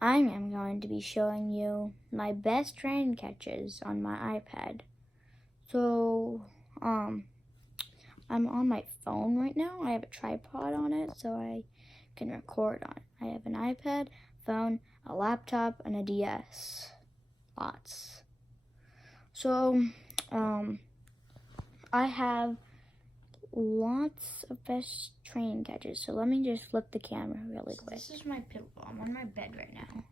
I am going to be showing you my best train catches on my iPad. So, I'm on my phone right now. I have a tripod on it so I can record on it. I have an iPad, phone, a laptop, and a DS. Lots. So, I have lots of best train catches. So let me just flip the camera really quick. This is my pillow. I'm on my bed right now.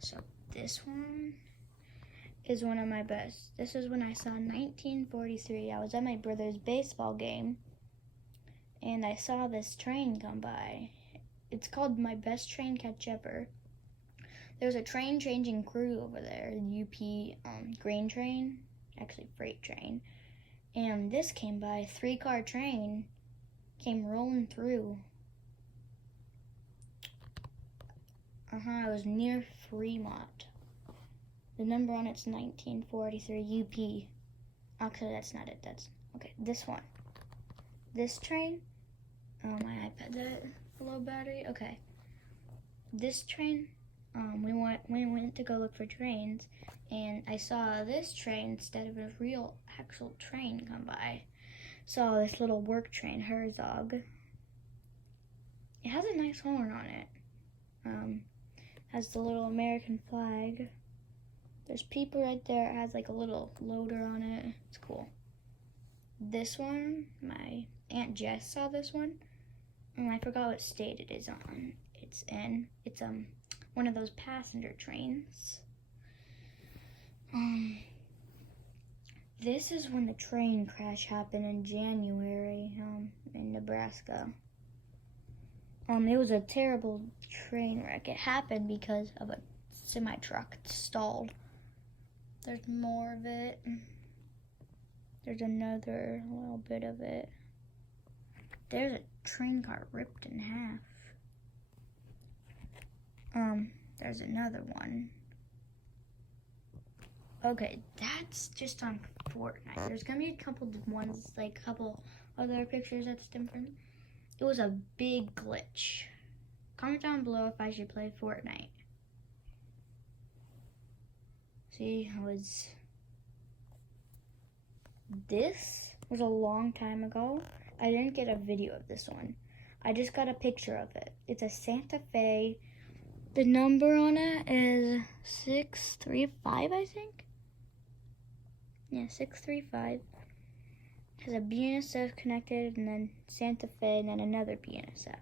So this one is one of my best. This is when I saw 1943. I was at my brother's baseball game and I saw this train come by. It's called my best train catch ever. There's a train changing crew over there, UP grain train, actually freight train. And this came by, 3-car train came rolling through. It was near Fremont. The number on it's 1943 UP. Actually, that's not it. Okay, this one. This train, my iPad, that low battery. Okay, this train, we went to go look for trains, and I saw this train instead of a real actual train come by. Saw this little work train, Herzog. It has a nice horn on it. Has the little American flag. There's people right there. It has like a little loader on it. It's cool. This one, my Aunt Jess saw this one. I forgot what state it is on. It's one of those passenger trains. This is when the train crash happened in January, in Nebraska. It was a terrible train wreck. It happened because of a semi-truck. It stalled. There's more of it. There's another little bit of it. There's a train car ripped in half. There's another one. Okay, that's just on Fortnite. There's gonna be a couple ones, like a couple other pictures that's different. It was a big glitch. Comment down below if I should play Fortnite. See, this was a long time ago. I didn't get a video of this one. I just got a picture of it. It's a Santa Fe. The number on it is 635, I think. Yeah, 635. Has a BNSF connected, and then Santa Fe, and then another BNSF.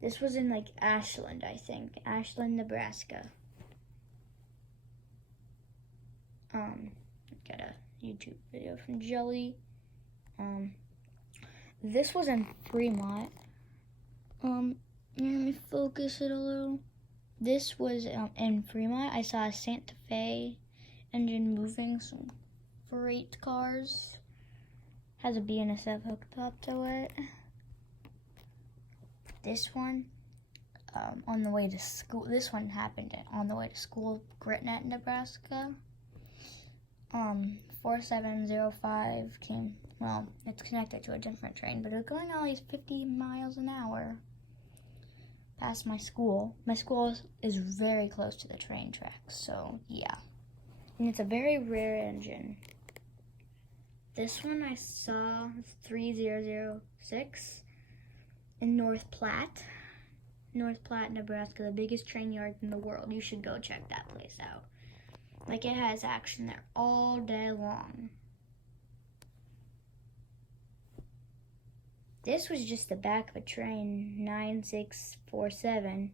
This was in like Ashland, I think. Ashland, Nebraska. Got a YouTube video from Jelly. This was in Fremont. Let me focus it a little. This was in Fremont. I saw a Santa Fe engine moving, some freight cars. Has a BNSF hooked up to it. This one, on the way to school. This one happened on the way to school, Gretna, Nebraska. 4705 came. Well, it's connected to a different train, but it's going at least 50 miles an hour past my school. My school is very close to the train tracks, so yeah. And it's a very rare engine. This one I saw 3006 in North Platte, Nebraska, the biggest train yard in the world. You should go check that place out. Like, it has action there all day long. This was just the back of a train, 9647.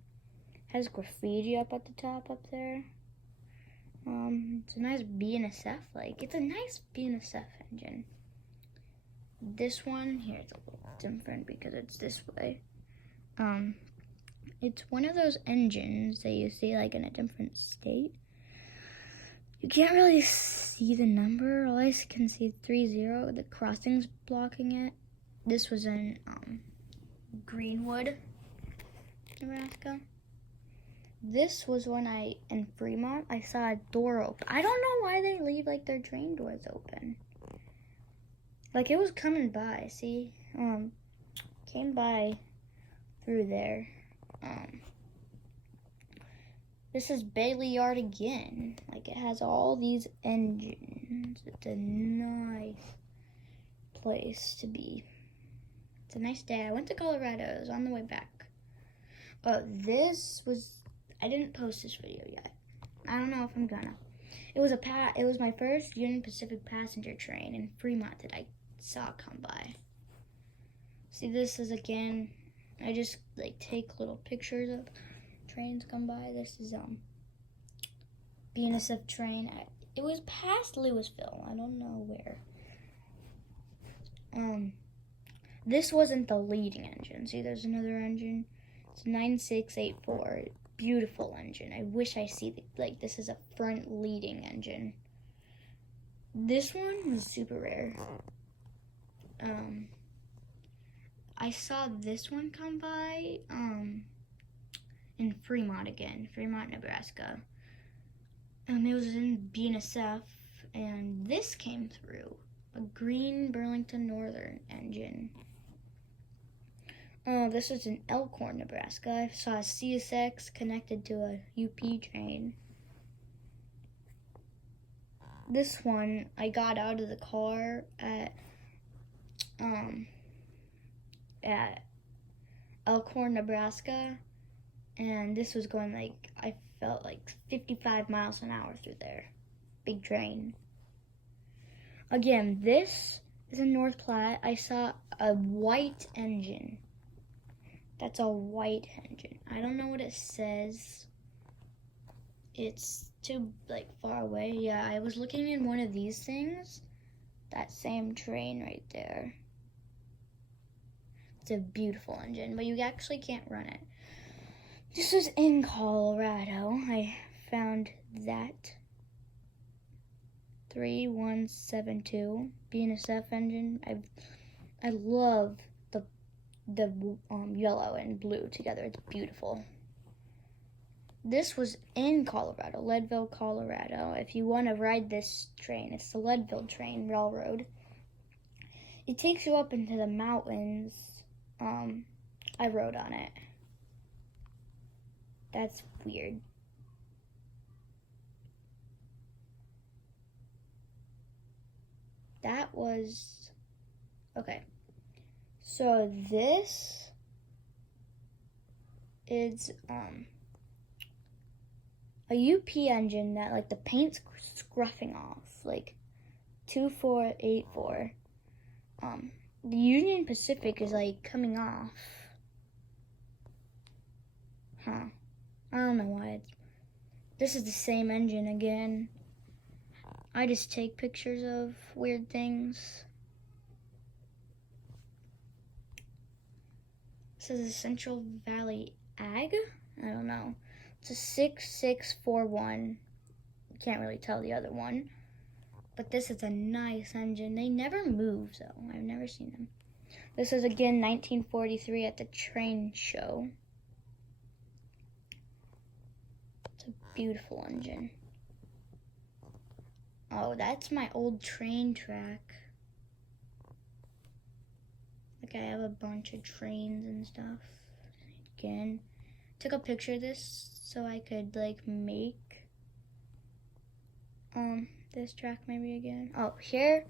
Has graffiti up at the top up there. It's a nice BNSF, it's a nice BNSF engine. This one here is a little different because it's this way. It's one of those engines that you see like in a different state. You can't really see the number. All I can see 30. The crossing's blocking it. This was in Greenwood, Nebraska. This was when in Fremont, I saw a door open. I don't know why they leave like their train doors open. Like, it was coming by, see? Came by through there. This is Bailey Yard again. Like, it has all these engines. It's a nice place to be. It's a nice day. I went to Colorado. It was on the way back. I didn't post this video yet. I don't know if I'm gonna. It was my first Union Pacific passenger train in Fremont that I saw come by. See, this is again, I just like take little pictures of trains come by. This is BNSF train. It was past Louisville. I don't know where. This wasn't the leading engine. See, there's another engine. It's 9684. Beautiful engine. I wish I see this is a front leading engine. This one was super rare. I saw this one come by in Fremont again, Fremont, Nebraska. It was in BNSF, and this came through, a green Burlington Northern engine. This was in Elkhorn, Nebraska. I saw a CSX connected to a UP train. This one, I got out of the car at Elkhorn, Nebraska, and this was going I felt like 55 miles an hour through there. Big train. Again, this is in North Platte. I saw a white engine. That's a white engine. I don't know what it says. It's too far away. Yeah, I was looking in one of these things. That same train right there. It's a beautiful engine, but you actually can't run it. This was in Colorado. I found that 3172 BNSF engine. I love the yellow and blue together. It's beautiful. This was in Colorado, Leadville, Colorado. If you want to ride this train, it's the Leadville Train Railroad. It takes you up into the mountains. I rode on it. That's weird. That was okay. So this is a UP engine that the paint's scruffing off, 2484. The Union Pacific is coming off. Huh. I don't know why this is the same engine again. I just take pictures of weird things. This is a Central Valley Ag? I don't know. It's a 6641. Can't really tell the other one. But this is a nice engine. They never move, though. I've never seen them. This is, again, 1943 at the train show. It's a beautiful engine. Oh, that's my old train track. I have a bunch of trains and stuff. Again, took a picture of this so I could make this track maybe again. Oh, here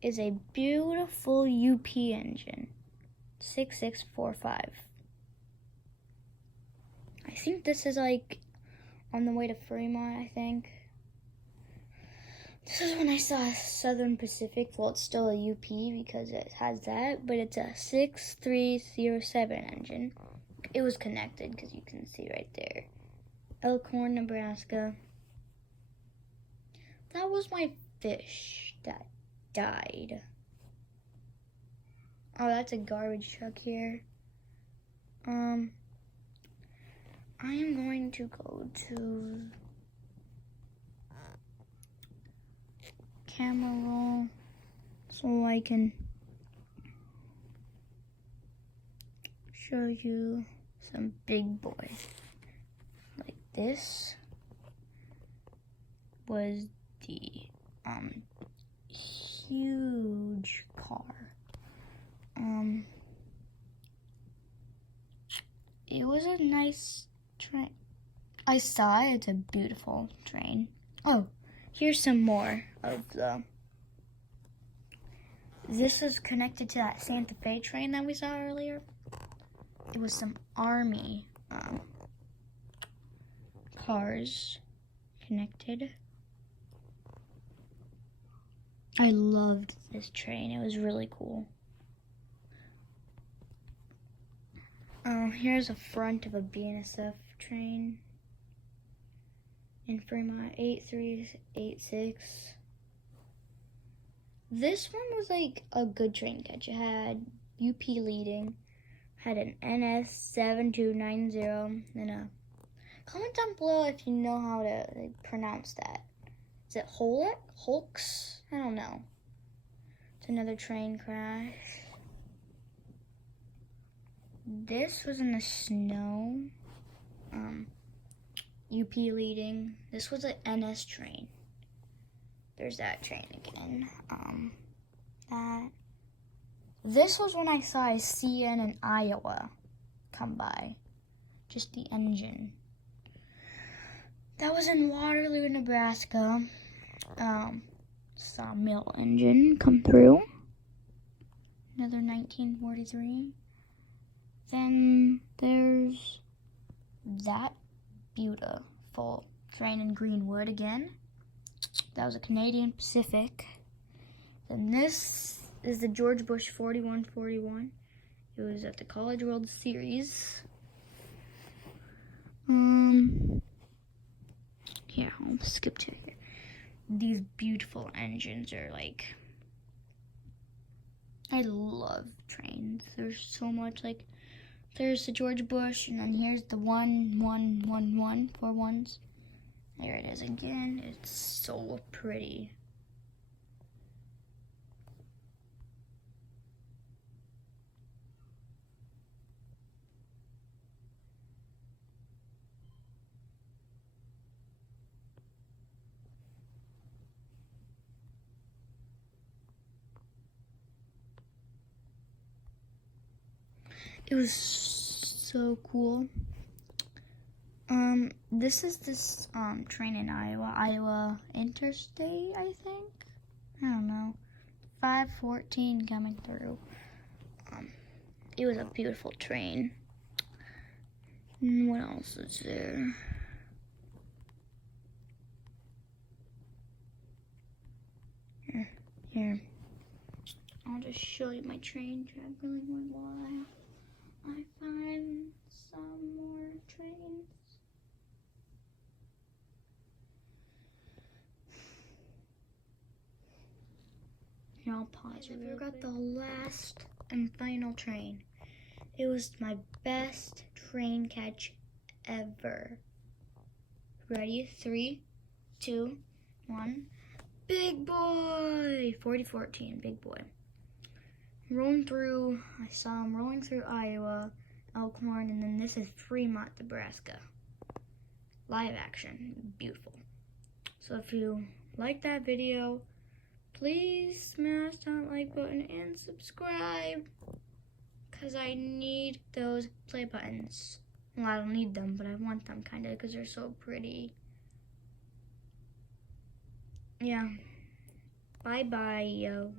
is a beautiful UP engine. 6645. I think this is on the way to Fremont, I think. This is when I saw Southern Pacific. Well, it's still a UP because it has that, but it's a 6307 engine. It was connected because you can see right there. Elkhorn, Nebraska. That was my fish that died. Oh, that's a garbage truck here. I am going to go to camera roll so I can show you some big boys. This was the huge car. It was a nice train. I saw it. It's a beautiful train. Oh, here's some more of the... This is connected to that Santa Fe train that we saw earlier. It was some army cars connected. I loved this train. It was really cool. Here's a front of a BNSF train in Fremont, 8386. This one was like a good train catch. It had UP leading, had an NS7290, and a... Comment down below if you know how to pronounce that. Is it Holks? I don't know. It's another train crash. This was in the snow. UP leading. This was an NS train. There's that train again. This was when I saw a CN in Iowa come by. Just the engine. That was in Waterloo, Nebraska. Saw a mill engine come through. Another 1943. Then there's that beautiful train in Greenwood again. That was a Canadian Pacific. Then this is the George Bush 4141. It was at the College World Series. Yeah, I'll skip to it. These beautiful engines are like... I love trains. There's so much, like... There's the George Bush, and then here's the 1111 4 ones. There it is again. It's so pretty. It was so cool. This is this train in Iowa Interstate, I think. I don't know. 514 coming through. It was a beautiful train. And what else is there? Here. I'll just show you my train track really quick while I find some more trains. Here, I'll pause. I forgot the last and final train. It was my best train catch ever. Ready? 3, 2, 1. Big boy! 4014, big boy. Rolling through, I saw him rolling through Iowa, Elkhorn, and then this is Fremont, Nebraska. Live action, beautiful. So if you like that video, please smash that like button and subscribe, because I need those play buttons. Well, I don't need them, but I want them kind of because they're so pretty. Yeah. Bye-bye, yo.